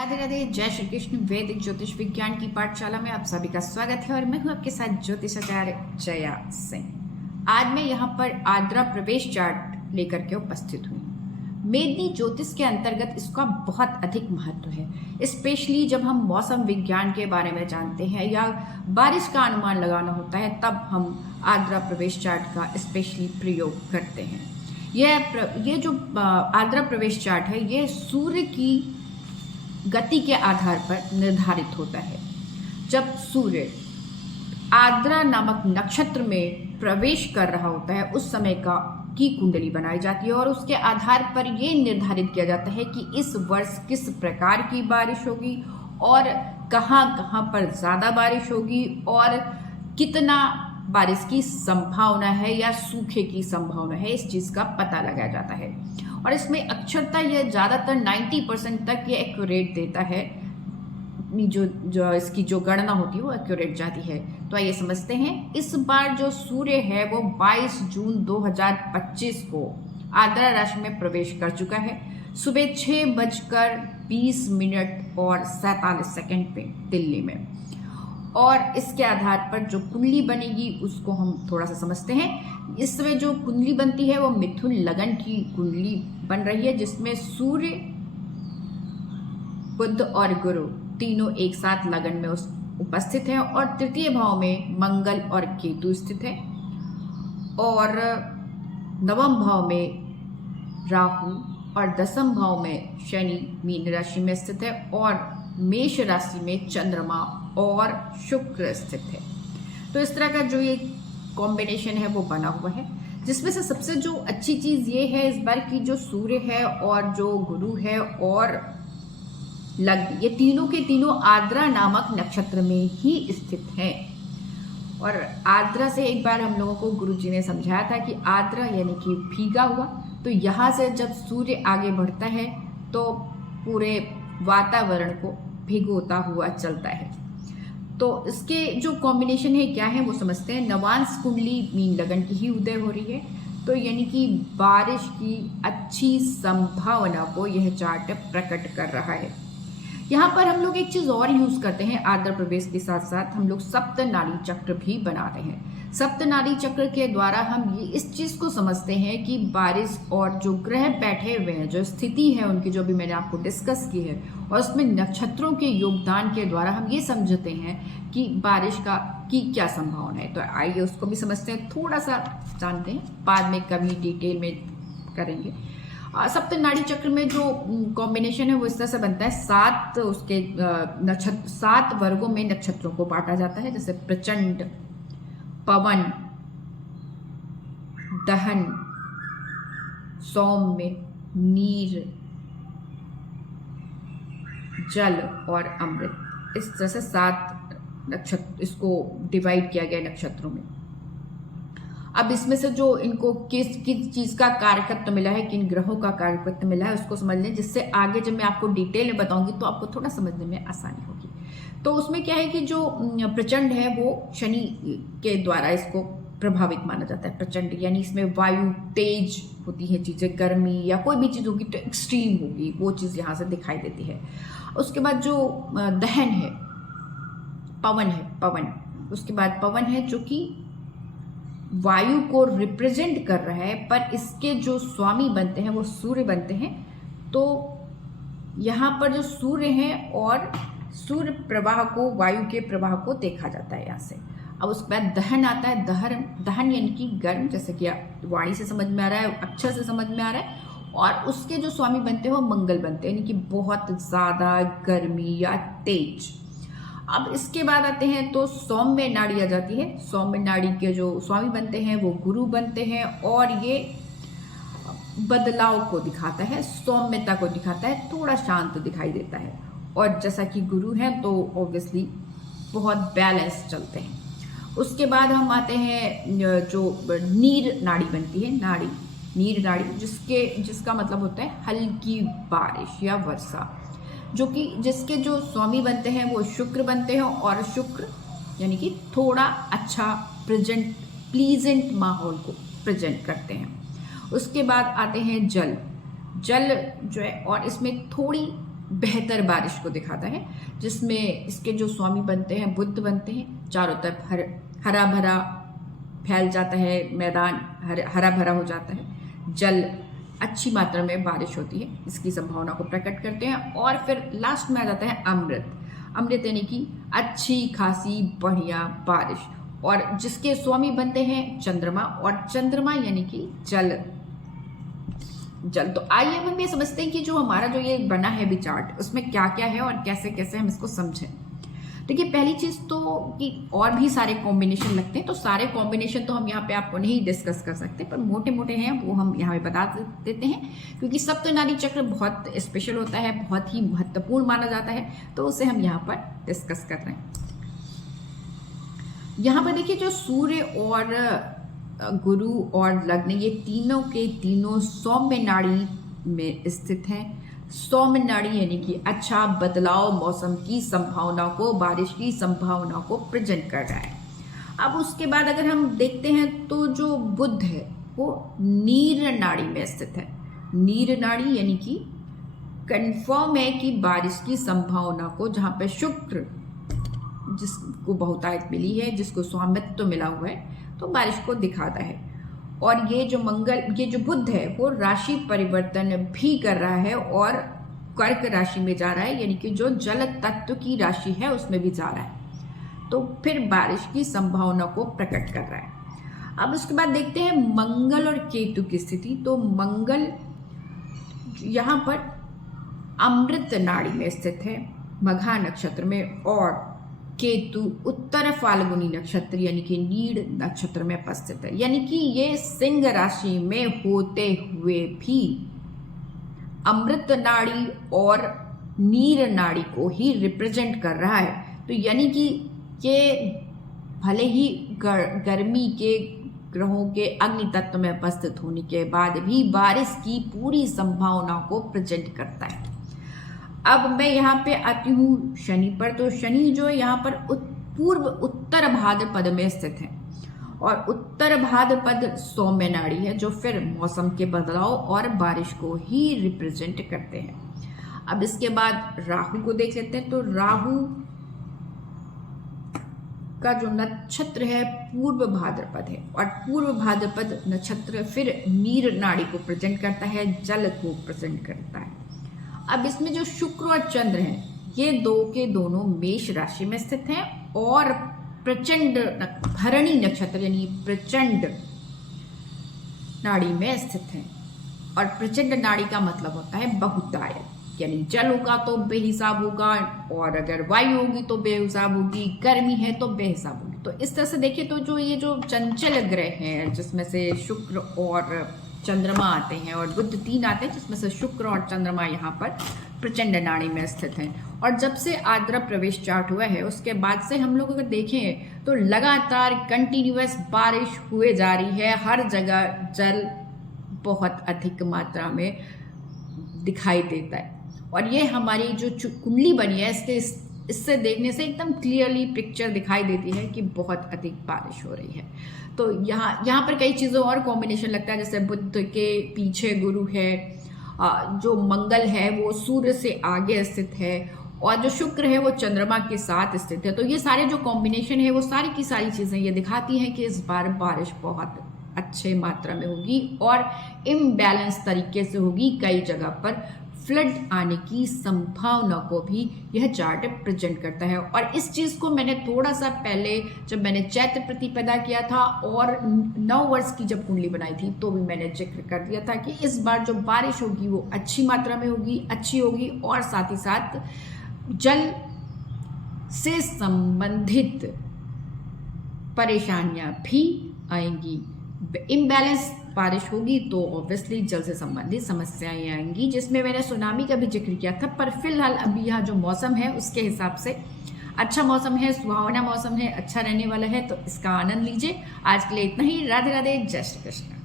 राधे राधे। जय श्री कृष्ण। वैदिक ज्योतिष विज्ञान की पाठशाला में आप सभी का स्वागत है और मैं हूं आपके साथ ज्योतिषाचार्य जया सिंह। आज मैं यहाँ पर आर्द्रा प्रवेश चार्ट लेकर के उपस्थित हुई। मेदिनी ज्योतिष के अंतर्गत इसका बहुत अधिक महत्व है, स्पेशली जब हम मौसम विज्ञान के बारे में जानते हैं या बारिश का अनुमान लगाना होता है, तब हम आर्द्रा प्रवेश चार्ट का स्पेशली प्रयोग करते हैं। ये जो आर्द्रा प्रवेश चार्ट है, ये सूर्य की गति के आधार पर निर्धारित होता है। जब सूर्य आर्द्रा नामक नक्षत्र में प्रवेश कर रहा होता है, उस समय की कुंडली बनाई जाती है और उसके आधार पर यह निर्धारित किया जाता है कि इस वर्ष किस प्रकार की बारिश होगी और कहाँ कहाँ पर ज़्यादा बारिश होगी और कितना बारिश की संभावना है या सूखे की संभावना है। इस चीज़ का पता लगाया जाता है और इसमें अक्षरता यह ज़्यादातर 90% तक ये एक्यूरेट देता है। जो इसकी जो गणना होती है वो एक्यूरेट जाती है। तो आइए समझते हैं। इस बार जो सूर्य है वो 22 जून 2025 को आर्द्रा राशि में प्रवेश कर चुका है। सुबह 6:20 और 47 सेकंड पे दिल्ली में। और इसके आधार पर जो कुंडली बनेगी उसको हम थोड़ा सा समझते हैं। इस समय जो कुंडली बनती है वो मिथुन लगन की कुंडली बन रही है, जिसमें सूर्य, बुध और गुरु तीनों एक साथ लगन में उपस्थित हैं और तृतीय भाव में मंगल और केतु स्थित है और नवम भाव में राहु और दसम भाव में शनि मीन राशि में स्थित है और मेष राशि में चंद्रमा और शुक्र स्थित है। तो इस तरह का जो ये कॉम्बिनेशन है वो बना हुआ है, जिसमें से सबसे जो अच्छी चीज़ ये है इस बार की जो सूर्य है और जो गुरु है और लग्न, ये तीनों के तीनों आर्द्रा नामक नक्षत्र में ही स्थित हैं। और आर्द्रा से एक बार हम लोगों को गुरुजी ने समझाया था कि आर्द्रा यानी कि भीगा हुआ। तो यहाँ से जब सूर्य आगे बढ़ता है तो पूरे वातावरण को भिगोता हुआ चलता है। तो इसके जो कॉम्बिनेशन है क्या है वो समझते हैं। नवांश कुंडली मीन लगन की ही उदय हो रही है, तो यानी कि बारिश की अच्छी संभावना को यह चार्ट प्रकट कर रहा है। यहाँ पर हम लोग एक चीज और यूज करते हैं। आर्द्रा प्रवेश के साथ साथ हम लोग सप्त नाड़ी चक्र भी बनाते हैं। सप्त नाड़ी चक्र के द्वारा हम ये इस चीज को समझते हैं कि बारिश और जो ग्रह बैठे हुए हैं, जो स्थिति है उनकी, जो भी मैंने आपको डिस्कस की है, और उसमें नक्षत्रों के योगदान के द्वारा हम ये समझते हैं कि बारिश की क्या संभावना है। तो आइए उसको भी समझते हैं, थोड़ा सा जानते हैं, बाद में कभी डिटेल में करेंगे। सप्त नाड़ी चक्र में जो कॉम्बिनेशन है वो इस तरह से बनता है। 7 वर्गों में नक्षत्रों को बांटा जाता है, जैसे प्रचंड, पवन, दहन, सौम्य, नीर, जल और अमृत। इस तरह से 7 नक्षत्र इसको डिवाइड किया गया नक्षत्रों में। अब इसमें से जो इनको किस किस चीज का कारकत्व मिला है, किन ग्रहों का कारकत्व मिला है, उसको समझ लें, जिससे आगे जब मैं आपको डिटेल में बताऊंगी तो आपको थोड़ा समझने में आसानी होगी। तो उसमें क्या है कि जो प्रचंड है वो शनि के द्वारा इसको प्रभावित माना जाता है। प्रचंड यानी इसमें वायु तेज होती है, चीजें गर्मी या कोई भी चीज होगी तो एक्सट्रीम होगी, वो चीज यहाँ से दिखाई देती है। उसके बाद जो दहन है, पवन। उसके बाद पवन है जो कि वायु को रिप्रेजेंट कर रहा है, पर इसके जो स्वामी बनते हैं वो सूर्य बनते हैं। तो यहाँ पर जो सूर्य है और सूर्य प्रवाह को, वायु के प्रवाह को देखा जाता है यहाँ से। अब उसके बाद दहन आता है। दहन यानी कि गर्म, जैसे कि वाणी से समझ में आ रहा है, अक्षर से समझ में आ रहा है। और उसके जो स्वामी बनते हैं वो मंगल बनते हैं, यानी कि बहुत ज़्यादा गर्मी या तेज। अब इसके बाद आते हैं तो सौम्य नाड़ी आ जाती है। सौम्य नाड़ी के जो स्वामी बनते हैं वो गुरु बनते हैं और ये बदलाव को दिखाता है, सौम्यता को दिखाता है, थोड़ा शांत दिखाई देता है। और जैसा कि गुरु हैं तो ऑब्वियसली बहुत बैलेंस चलते हैं। उसके बाद हम आते हैं जो नीर नाड़ी बनती है, नीर नाड़ी जिसका मतलब होता है हल्की बारिश या वर्षा, जो कि जिसके जो स्वामी बनते हैं वो शुक्र बनते हैं और शुक्र यानी कि थोड़ा अच्छा प्लीजेंट माहौल को प्रेजेंट करते हैं। उसके बाद आते हैं जल जो है, और इसमें थोड़ी बेहतर बारिश को दिखाता है, जिसमें इसके जो स्वामी बनते हैं बुद्ध बनते हैं, चारों तरफ हरा भरा फैल जाता है, मैदान हरा भरा हो जाता है, जल अच्छी मात्रा में बारिश होती है, इसकी संभावना को प्रकट करते हैं। और फिर लास्ट में आ जाता है अमृत। अमृत यानी कि अच्छी खासी बढ़िया बारिश, और जिसके स्वामी बनते हैं चंद्रमा, और चंद्रमा यानी कि जल। तो आइए हम ये समझते हैं कि जो हमारा जो ये बना है भी चार्ट, उसमें क्या क्या है और कैसे कैसे हम इसको समझें। देखिए, पहली चीज़ तो कि और भी सारे कॉम्बिनेशन लगते हैं, तो सारे कॉम्बिनेशन तो हम यहाँ पे आपको नहीं डिस्कस कर सकते, पर मोटे मोटे हैं वो हम यहाँ पे बता देते हैं, क्योंकि सप्तनाड़ी चक्र बहुत स्पेशल होता है, बहुत ही महत्वपूर्ण माना जाता है, तो उसे हम यहाँ पर डिस्कस कर रहे हैं। यहाँ पर देखिए, जो सूर्य और गुरु और लग्न, ये तीनों के तीनों सौम्य नाड़ी में स्थित हैं। सौम्य नाड़ी यानी कि अच्छा बदलाव, मौसम की संभावना को, बारिश की संभावना को प्रेजेंट कर रहा है। अब उसके बाद अगर हम देखते हैं तो जो बुध है वो नीर नाड़ी में स्थित है। नीर नाड़ी यानी कि कंफर्म है कि बारिश की संभावना को, जहाँ पे शुक्र जिसको बहुतायत मिली है, जिसको स्वामित्व मिला हुआ है, तो बारिश को दिखाता है। और ये जो बुध है वो राशि परिवर्तन भी कर रहा है और कर्क राशि में जा रहा है, यानी कि जो जल तत्व की राशि है उसमें भी जा रहा है, तो फिर बारिश की संभावना को प्रकट कर रहा है। अब उसके बाद देखते हैं मंगल और केतु की स्थिति। तो मंगल यहाँ पर अमृत नाड़ी में स्थित है, मघा नक्षत्र में, और केतु उत्तर फाल्गुनी नक्षत्र यानी कि नीड़ नक्षत्र में उपस्थित है। यानी कि ये सिंह राशि में होते हुए भी अमृत नाड़ी और नीर नाड़ी को ही रिप्रेजेंट कर रहा है। तो यानी कि ये भले ही गर्मी के ग्रहों के अग्नि तत्व में उपस्थित होने के बाद भी बारिश की पूरी संभावना को प्रेजेंट करता है। अब मैं यहाँ पे आती हूँ शनि पर। तो शनि जो है यहाँ पर पूर्व उत्तर भाद्रपद में स्थित है, और उत्तर भाद्रपद सौम्य नाड़ी है, जो फिर मौसम के बदलाव और बारिश को ही रिप्रेजेंट करते हैं। अब इसके बाद राहु को देख लेते हैं। तो राहु का जो नक्षत्र है पूर्व भाद्रपद है, और पूर्व भाद्रपद नक्षत्र फिर नीर नाड़ी को प्रेजेंट करता है, जल को प्रेजेंट करता है। अब इसमें जो शुक्र और चंद्र हैं, ये दो के दोनों मेष राशि में स्थित हैं और प्रचंड भरणी नक्षत्र यानी प्रचंड नाड़ी में स्थित हैं। और प्रचंड नाड़ी का मतलब होता है बहुतायत, यानी जल होगा तो बेहिसाब होगा, और अगर वायु होगी तो बेहिसाब होगी, गर्मी है तो बेहिसाब होगी। तो इस तरह से देखिए तो जो ये जो चंचल ग्रह हैं, जिसमें से शुक्र और चंद्रमा आते हैं और बुध 3 आते हैं, जिसमें से शुक्र और चंद्रमा यहाँ पर प्रचंड नाड़ी में स्थित हैं। और जब से आर्द्र प्रवेश चार्ट हुआ है उसके बाद से हम लोग अगर देखें तो लगातार कंटिन्यूअस बारिश हुए जा रही है, हर जगह जल बहुत अधिक मात्रा में दिखाई देता है। और ये हमारी जो कुंडली बनी है इससे देखने से एकदम क्लियरली पिक्चर दिखाई देती है कि बहुत अधिक बारिश हो रही है। तो यहाँ पर कई चीज़ों और कॉम्बिनेशन लगता है, जैसे बुध के पीछे गुरु है, जो मंगल है वो सूर्य से आगे स्थित है, और जो शुक्र है वो चंद्रमा के साथ स्थित है। तो ये सारे जो कॉम्बिनेशन है वो सारी की सारी चीज़ें ये दिखाती हैं कि इस बार बारिश बहुत अच्छे मात्रा में होगी और इम्बैलेंस तरीके से होगी। कई जगह पर फ्लड आने की संभावना को भी यह चार्ट प्रेजेंट करता है। और इस चीज़ को मैंने थोड़ा सा पहले जब मैंने चैत्र प्रतिपदा किया था और 9 वर्ष की जब कुंडली बनाई थी तो भी मैंने जिक्र कर दिया था कि इस बार जो बारिश होगी वो अच्छी मात्रा में होगी, अच्छी होगी, और साथ ही साथ जल से संबंधित परेशानियां भी आएंगी। इम्बैलेंस बारिश होगी तो ऑब्वियसली जल से संबंधित समस्याएं आएंगी, जिसमें मैंने सुनामी का भी जिक्र किया था। पर फिलहाल अभी यहाँ जो मौसम है उसके हिसाब से अच्छा मौसम है, सुहावना मौसम है, अच्छा रहने वाला है, तो इसका आनंद लीजिए। आज के लिए इतना ही। राधे राधे, जय श्री कृष्ण।